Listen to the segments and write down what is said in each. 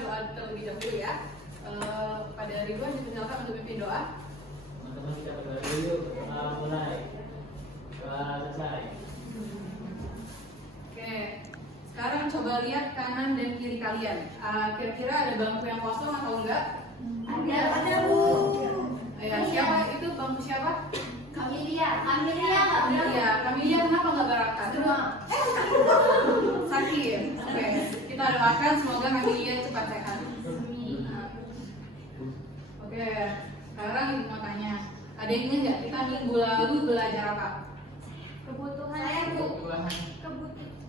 doa terlebih dahulu ya. Pada Ridwan dipersilakan untuk memimpin doa. Teman-teman kita berdoa dulu, mulai selesai. Oke, sekarang coba lihat kanan dan kiri kalian. Kira-kira ada bangku yang kosong atau enggak? Ada Bu. Ya, siapa itu bangku siapa? Kamilia nggak Iya, Kamilia kenapa nggak berakat? Sakit. Oke, kita doakan semoga Kamilia cepat sehat. Oke, sekarang ibu mau tanya, ada yang ingat nggak kita minggu lalu belajar apa? Kebutuhan. Saya Bu.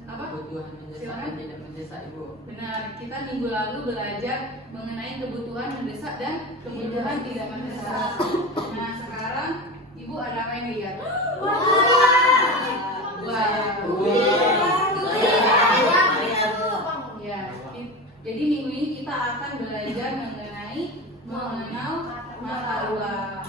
Apa? Kebutuhan mendesak dan tidak mendesak Ibu. Benar, kita minggu lalu belajar mengenai kebutuhan mendesak dan kebutuhan tidak mendesak. Nah, sekarang ibu ada apa yang lihat? Ya, jadi minggu ini kita akan belajar mengenal mata uang.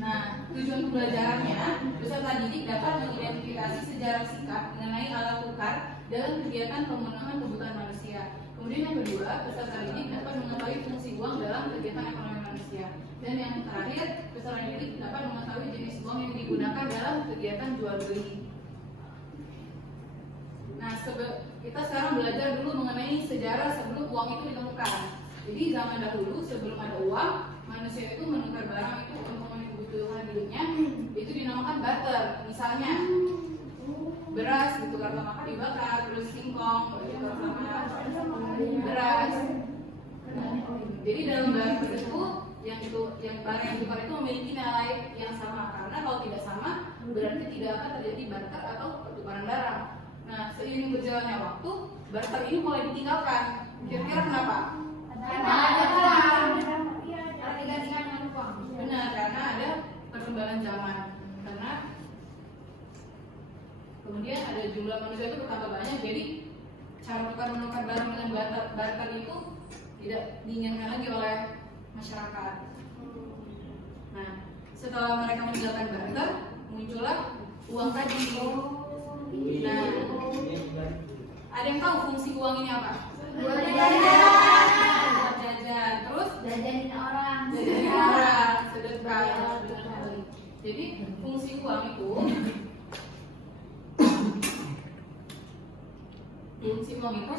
Nah, tujuan pembelajarannya, peserta didik dapat mengidentifikasi sejarah singkat mengenai alat tukar dalam kegiatan pemenuhan kebutuhan manusia. Kemudian yang kedua, peserta didik dapat mengetahui fungsi uang dalam kegiatan ekonomi manusia. Dan yang terakhir, peserta didik dapat mengetahui jenis uang yang digunakan dalam kegiatan jual beli. Nah, kita sekarang belajar dulu mengenai sejarah sebelum uang itu ditemukan. Jadi zaman dahulu sebelum ada uang, manusia itu menukar barang itu untuk memenuhi kebutuhan hidupnya. Itu dinamakan barter. Misalnya beras ditukar sama kayu bakar, terus singkong ditukar sama beras. Jadi dalam barter itu yang barang yang ditukar itu memiliki nilai yang sama, karena kalau tidak sama berarti tidak akan terjadi barter atau pertukaran barang. Nah, seiring berjalannya waktu, barter ini mulai ditinggalkan. Kira-kira kenapa? Benar, karena ada perkembangan zaman. Karena kemudian ada jumlah manusia itu bertambah banyak, jadi cara menukar barang dengan barter itu tidak diinginkan lagi oleh masyarakat. Nah, setelah mereka meninggalkan barter, muncullah uang tadi. Nah, ada yang tahu fungsi uang ini apa? Buat jajan. Terus Jajanin orang. Sedekah. Jadi fungsi uang itu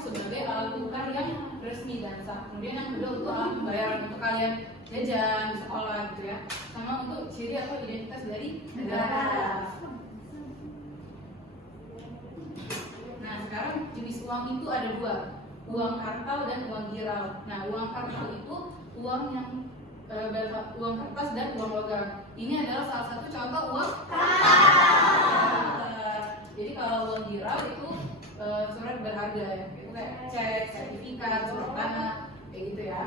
sebagai alat tukar yang resmi dan sah. Kemudian yang kedua untuk alat pembayaran untuk kalian jajan di sekolah gitu ya, sama untuk ciri atau identitas dari negara. Nah, sekarang jenis uang itu ada dua, uang kartal dan uang giral. Nah, uang kartal itu uang yang uang kertas dan uang logam. Ini adalah salah satu contoh uang kartal. Jadi kalau uang giral itu surat berharga ya, itu kayak cek, sertifikat, surat tanah, kayak gitu ya.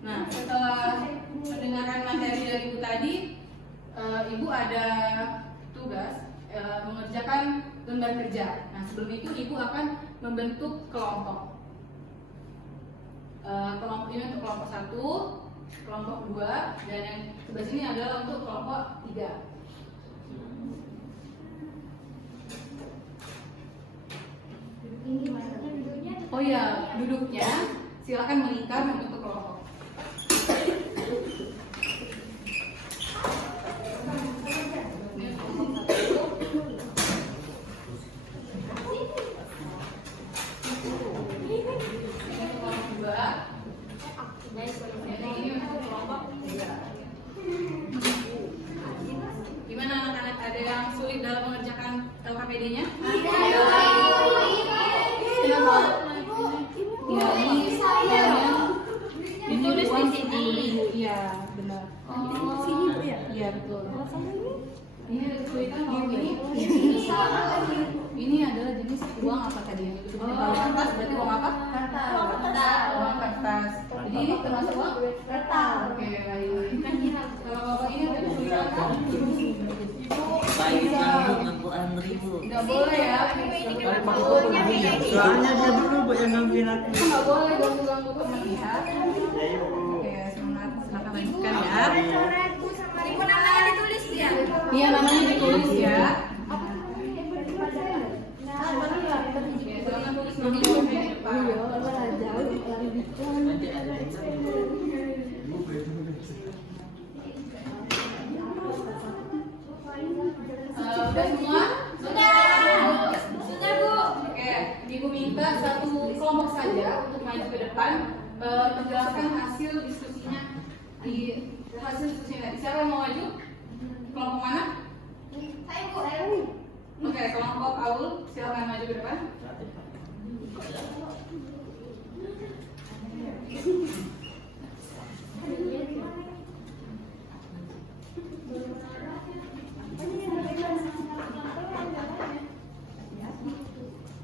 Nah, setelah mendengarkan materi dari Ibu tadi, Ibu ada tugas mengerjakan lembar kerja. Nah, sebelum itu Ibu akan membentuk kelompok. Kelompok ini untuk kelompok 1, kelompok 2, dan yang sebelah sini adalah untuk kelompok 3. Oh ya, duduknya silakan melingkar membentuk kelompok. Gimana anak-anak, ada yang sulit dalam mengerjakan LKPD-nya? Ditulis di sini. Iya, benar. Sini Bu ya? Iya, betul. Ini ada kesulitan kalau ini. Ini adalah jenis uang apa tadi yang itu? Kalau kertas berarti uang apa? Uang kertas. Jadi ini termasuk uang kertas. Oke, baik. Kalau Bapak ini ada kesulitan kan? Tidak boleh ya. Soalnya dia dulu Bu yang ngambil aku. Nggak boleh ganggu-ganggu melihat. Oke, semangat. Silakan lanjutkan ya. Ibu namanya ditulis dia. Iya, namanya ditulis ya. namanya juga di depan. Nanti ada Udah semua? Sudah, Bu. Oke, Ibu minta satu kelompok saja untuk maju ke depan menjelaskan hasil diskusinya di hasil diskusinya. Siapa yang mau maju? Kelompok mana? Ayo, Bu. Ayo. Oke, kelompok Aul, silakan maju ke depan.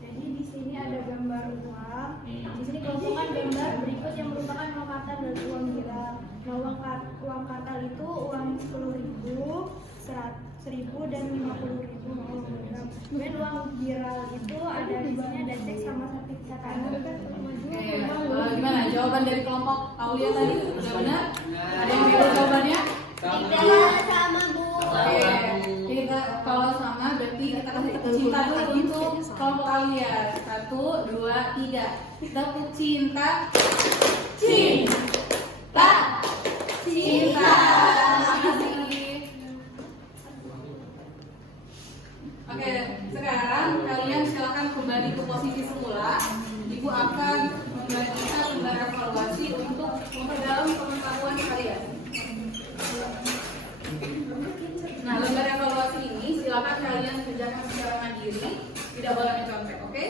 Jadi di sini ada gambar uang. Di sini kelompokan gambar berikut yang merupakan uang kartal dan uang viral. Nah, uang kartal itu uang 10.000, 100.000 dan 50.000 uang viral. Kemudian uang viral itu ada di sini ada cek sama sertifikat. Oke, gimana jawaban dari kelompok Aulia tadi? Udah benar? Ada yang beda jawabannya? Tidak sama, Bu. Oke, kita kalau sama berarti kita kasih cinta dulu untuk kelompok Aulia. 1, 2, 3. Tepuk cinta. Cinta. Cinta. Makasih. Oke, sekarang kalian silakan kembali ke posisi semula. Ibu akan membagikan lembar evaluasi untuk memperdalam pengetahuan kalian. Nah, lembar evaluasi ini silakan kalian kerjakan secara mandiri, tidak boleh mencontek, oke?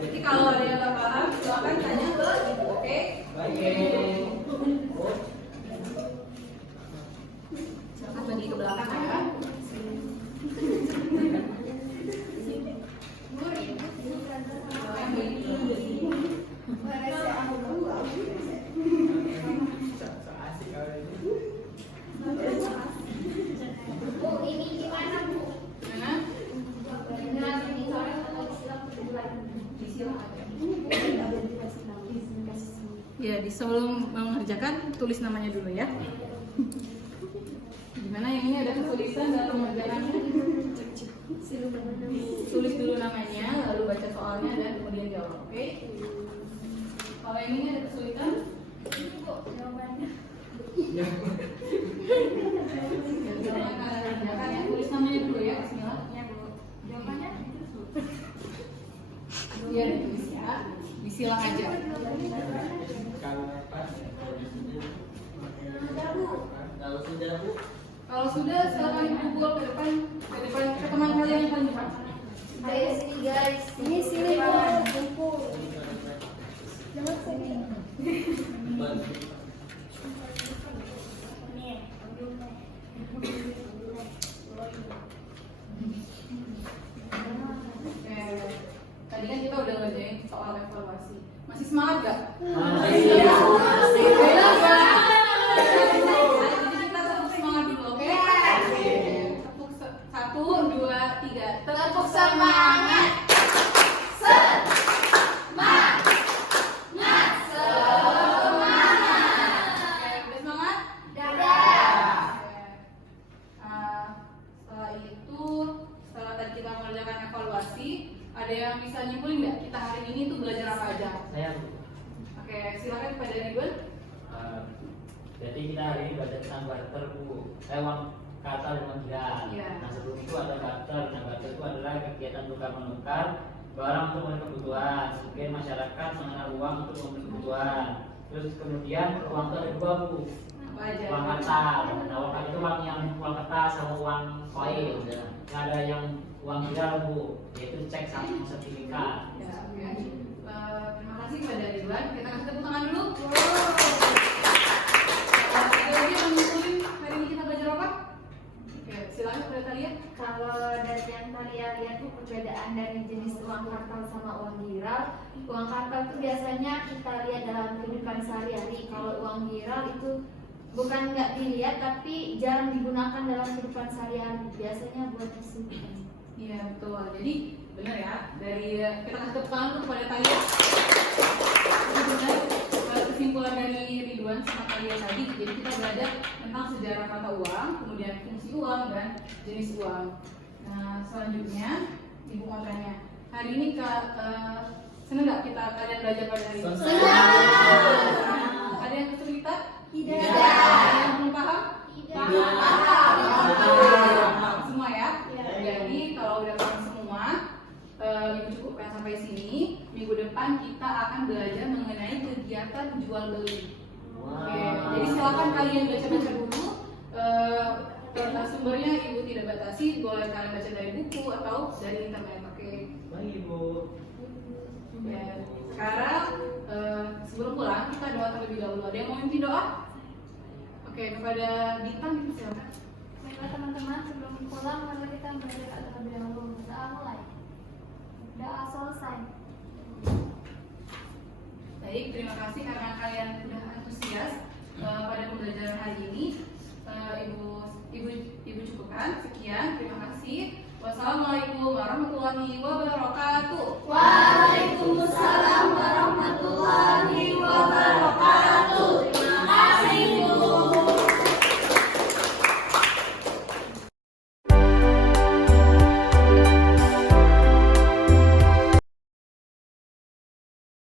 Jadi kalau ada yang tak paham, silakan tanya ke ibu, oke? Silakan bagi ke belakang ya. Bu, ini gimana, Bu? Nah, Jelasin di sore atau silang berdua? ya, sebelum mengerjakan tulis namanya dulu ya. Gimana yang ini ada kesulitan dalam mengerjakannya? Tulis dulu namanya, lalu baca soalnya dan kemudian jawab, oke? Kalau yang ini ada kesulitan? Jawabannya. Jangan kalian kerjakan ya, tulis namanya dulu ya, bismillah. Jawabannya? Iya, ditulis ya. Disilang aja. Kalau sudah, Bu. Kalau sudah, silakan kumpul ke depan, ke teman kalian yang paling depan. Ayo sini, guys. Ini sini kumpul. Jangan sini. Oke, tadi kan kita udah ngerjain soal evaluasi. Masih semangat gak? Masih. Beda gak? Jadi kita tepuk semangat dulu, oke? Tepuk 1, 2, 3. Tepuk semangat. Semangat. Oke, udah semangat? Dadah. Setelah itu, setelah tadi kita mengerjakan evaluasi, ada yang bisa nyimpulin nggak kita hari ini tuh belajar apa aja? Saya, Bu. Oke, silakan kepada Ridwan. Jadi kita hari ini belajar tentang barter, Bu. Uang kartal dan menjual. Iya. Nah, sebelum itu ada barter. Nah, barter itu adalah kegiatan tukar menukar barang untuk memenuhi kebutuhan. Sebagian masyarakat mengenal uang untuk memenuhi kebutuhan. Terus kemudian uang itu ada dua, Bu. Apa aja? Uang kartal. Nah, uang kartal itu uang kertas sama uang koin. Nah, ada yang uang viral, Bu, yaitu cek sama sertifikat. Ya, oke. Terima kasih kepada Ridwan. Kita kasih tepuk tangan dulu. Ada lagi yang nyimpulin hari ini kita belajar apa? Oke, silakan kepada kalian. Kalau dari yang kalian lihat tuh perbedaan dari jenis uang kartal sama uang viral. Uang kartal itu biasanya kita lihat dalam kehidupan sehari-hari. Kalau uang viral itu bukan nggak dilihat tapi jarang digunakan dalam kehidupan sehari-hari. Biasanya buat isu. Iya, betul. Jadi benar ya, dari kita kasih tepuk tangan dulu kepada kalian. Jadi benar kesimpulan dari Ridwan sama kalian tadi. Jadi kita belajar tentang sejarah mata uang, kemudian fungsi uang dan jenis uang. Nah, selanjutnya Ibu mau tanya, hari ini senang nggak kita kalian belajar pada hari ini? Ada yang kesulitan? Tidak. Ada yang belum paham? Tidak. Semua ya? Ya. Jadi kalau udah paham semua, Ibu cukupkan sampai sini. Minggu depan kita akan belajar mengenai kegiatan jual beli. Oke, jadi silakan kalian baca-baca dulu. Sumbernya Ibu tidak batasi, boleh kalian baca dari buku atau dari internet. Oke. Baik Ibu. Ya, sekarang sebelum pulang kita doa terlebih dahulu. Ada yang mau minta doa? Oke, kepada Bintang itu silakan. Baiklah teman-teman, sebelum pulang mari kita belajar terlebih dahulu. Doa mulai. Doa selesai. Baik, terima kasih karena kalian sudah antusias pada pembelajaran hari ini. Ibu cukupkan. Sekian, terima kasih. Wassalamualaikum warahmatullahi wabarakatuh. Waalaikumsalam warahmatullahi